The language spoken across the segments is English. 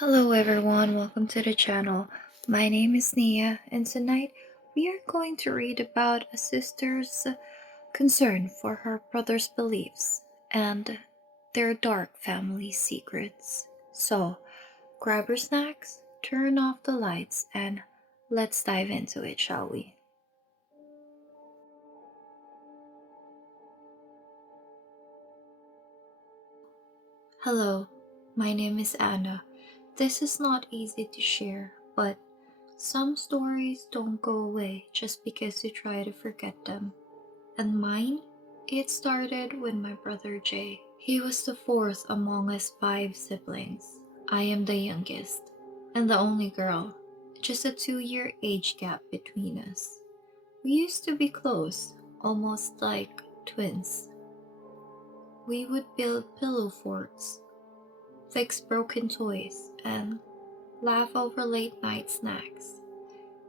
Hello everyone, welcome to the channel. My name is Nia and tonight we are going to read about a sister's concern for her brother's beliefs and their dark family secrets. So grab your snacks, turn off the lights, and let's dive into it, shall we? Hello, my name is Anna. This is not easy to share, but some stories don't go away just because you try to forget them. And mine? It started with my brother Jay. He was the fourth among us five siblings. I am the youngest and the only girl, just a 2-year age gap between us. We used to be close, almost like twins. We would build pillow forts, fix broken toys, and laugh over late night snacks.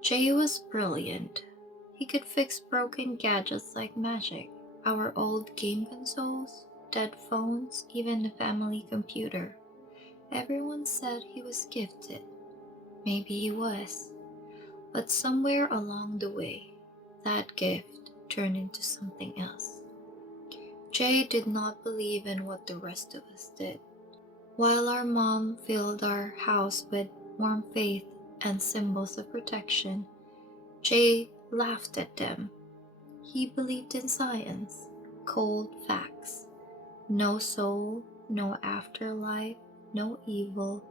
Jay was brilliant. He could fix broken gadgets like magic. Our old game consoles, dead phones, even the family computer. Everyone said he was gifted. Maybe he was. But somewhere along the way, that gift turned into something else. Jay did not believe in what the rest of us did. While our mom filled our house with warm faith and symbols of protection, Jay laughed at them. He believed in science, cold facts. No soul, no afterlife, no evil,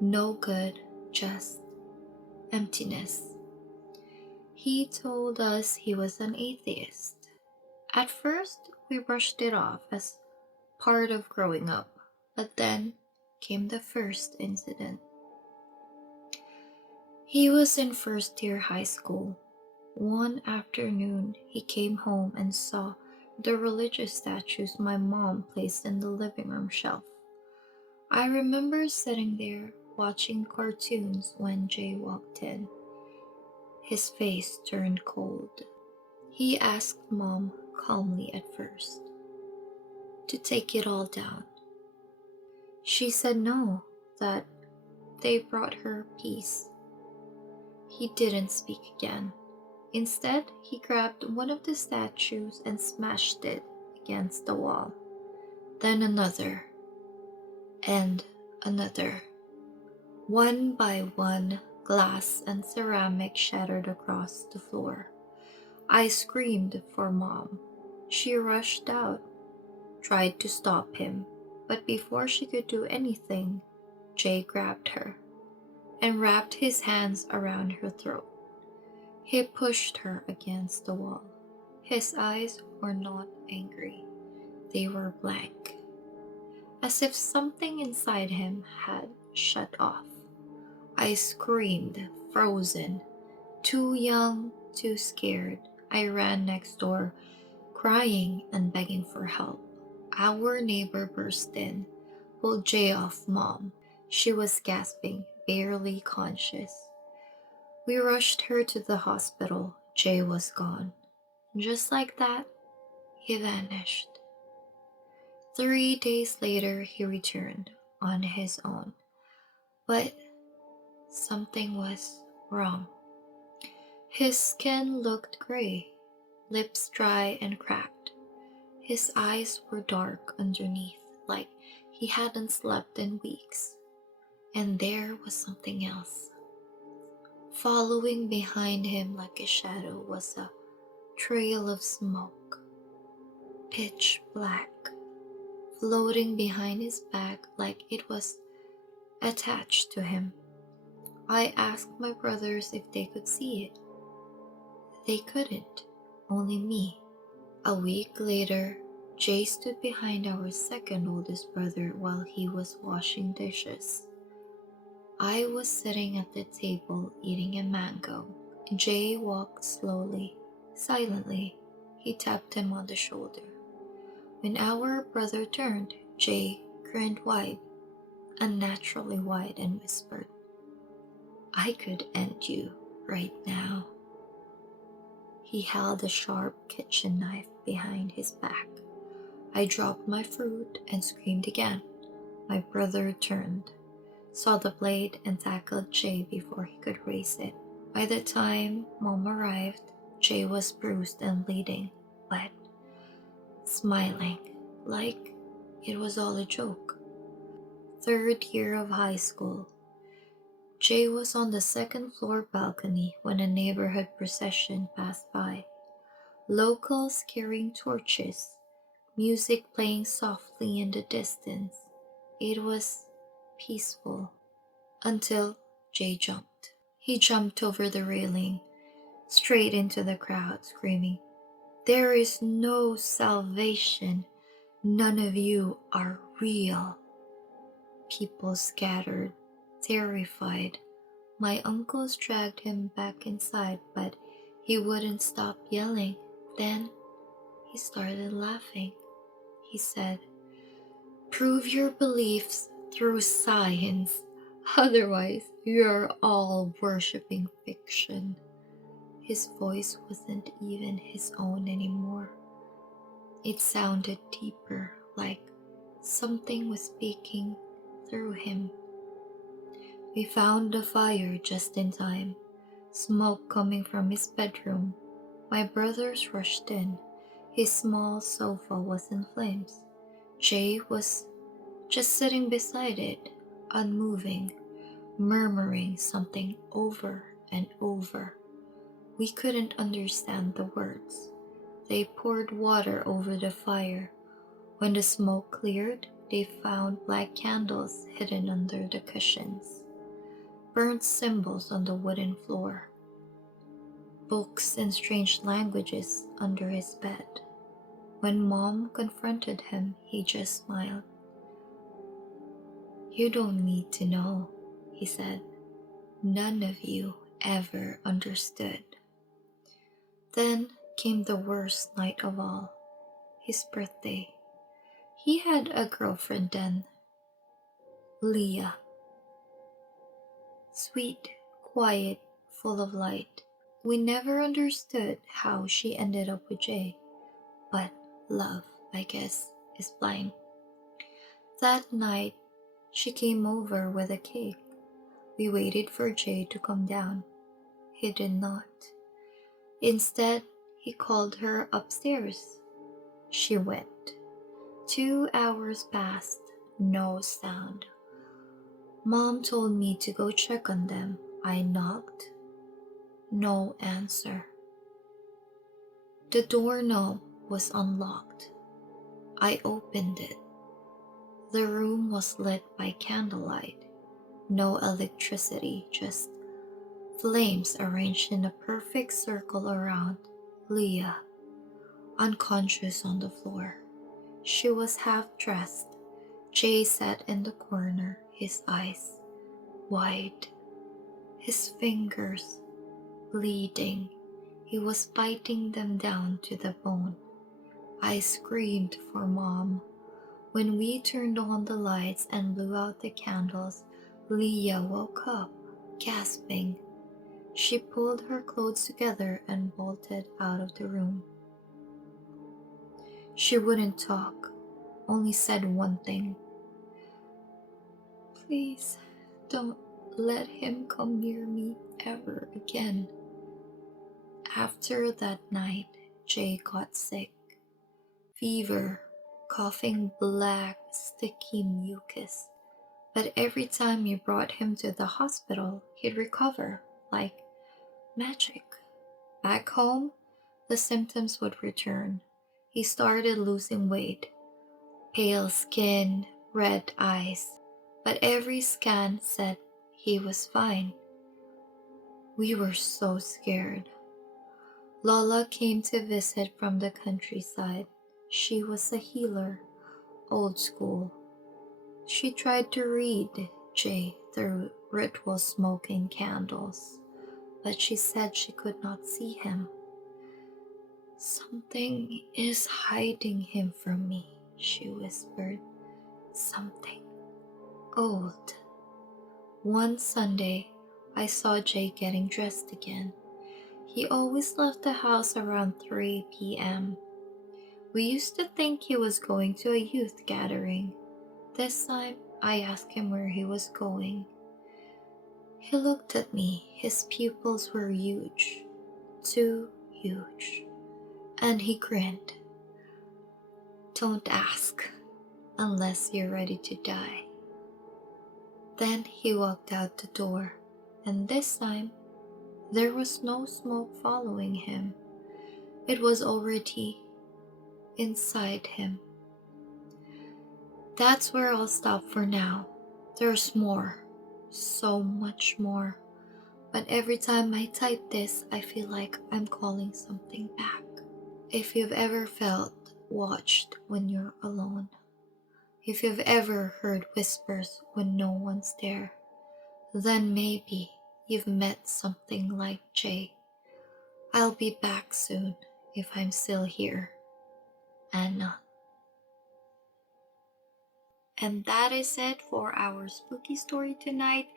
no good, just emptiness. He told us he was an atheist. At first, we brushed it off as part of growing up, but then came the first incident. He was in first year high school. One afternoon, he came home and saw the religious statues my mom placed in the living room shelf. I remember sitting there watching cartoons when Jay walked in. His face turned cold. He asked Mom calmly at first to take it all down. She said no, that they brought her peace. He didn't speak again. Instead, he grabbed one of the statues and smashed it against the wall. Then another, and another. One by one, glass and ceramic shattered across the floor. I screamed for Mom. She rushed out, tried to stop him, but before she could do anything, Jay grabbed her and wrapped his hands around her throat. He pushed her against the wall. His eyes were not angry, they were blank, as if something inside him had shut off. I screamed, frozen, too young, too scared. I ran next door, crying and begging for help. Our neighbor burst in, pulled Jay off Mom. She was gasping, barely conscious. We rushed her to the hospital. Jay was gone. Just like that, he vanished. 3 days later, he returned on his own. But something was wrong. His skin looked gray, lips dry and cracked. His eyes were dark underneath, like he hadn't slept in weeks. And there was something else. Following behind him like a shadow was a trail of smoke, pitch black, floating behind his back like it was attached to him. I asked my brothers if they could see it. They couldn't, only me. A week later, Jay stood behind our second oldest brother while he was washing dishes. I was sitting at the table eating a mango. Jay walked slowly, silently. He tapped him on the shoulder. When our brother turned, Jay grinned wide, unnaturally wide, and whispered, "I could end you right now." He held a sharp kitchen knife behind his back. I dropped my fruit and screamed again. My brother turned, saw the blade, and tackled Jay before he could raise it. By the time Mom arrived, Jay was bruised and bleeding, but smiling, like it was all a joke. Third year of high school. Jay was on the second floor balcony when a neighborhood procession passed by. Locals carrying torches, music playing softly in the distance. It was peaceful until Jay jumped. He jumped over the railing, straight into the crowd, screaming, "There is no salvation. None of you are real." People scattered, terrified. My uncles dragged him back inside, but he wouldn't stop yelling. Then he started laughing. He said, "Prove your beliefs through science. Otherwise, you're all worshipping fiction." His voice wasn't even his own anymore. It sounded deeper, like something was speaking through him. We found the fire just in time, smoke coming from his bedroom. My brothers rushed in. His small sofa was in flames. Jay was just sitting beside it, unmoving, murmuring something over and over. We couldn't understand the words. They poured water over the fire. When the smoke cleared, they found black candles hidden under the cushions, burnt symbols on the wooden floor, books in strange languages under his bed. When Mom confronted him, he just smiled. "You don't need to know," he said. "None of you ever understood." Then came the worst night of all, his birthday. He had a girlfriend then, Leah. Sweet, quiet, full of light. We never understood how she ended up with Jay, but love, I guess, is blind. That night, she came over with a cake. We waited for Jay to come down. He did not. Instead, he called her upstairs. She went. 2 hours passed, no sound. Mom told me to go check on them. I knocked. No answer. The doorknob was unlocked. I opened it. The room was lit by candlelight. No electricity, just flames arranged in a perfect circle around Leah, unconscious on the floor. She was half dressed. Jay sat in the corner, his eyes wide, his fingers bleeding. He was biting them down to the bone. I screamed for Mom. When we turned on the lights and blew out the candles, Leah woke up, gasping. She pulled her clothes together and bolted out of the room. She wouldn't talk, only said one thing. "Please, don't let him come near me ever again." After that night, Jay got sick. Fever, coughing black, sticky mucus. But every time you brought him to the hospital, he'd recover, like magic. Back home, the symptoms would return. He started losing weight, pale skin, red eyes, but every scan said he was fine. We were so scared. Lola came to visit from the countryside. She was a healer, old school. She tried to read Jay through ritual smoking candles, but she said she could not see him. "Something is hiding him from me," she whispered. "Something old." One Sunday, I saw Jay getting dressed again. He always left the house around 3 p.m. We used to think he was going to a youth gathering. This time, I asked him where he was going. He looked at me. His pupils were huge, too huge, and he grinned. Don't ask unless you're ready to die. Then he walked out the door, and this time there was no smoke following him. It was already inside him. That's where I'll stop for now. There's more, so much more. But every time I type this, I feel like I'm calling something back. If you've ever felt watched when you're alone, if you've ever heard whispers when no one's there, then maybe you've met something like Jay. I'll be back soon if I'm still here. Anna. And that is it for our spooky story tonight.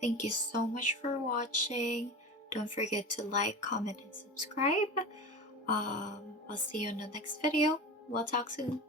Thank you so much for watching. Don't forget to like, comment, and subscribe. I'll see you in the next video. We'll talk soon.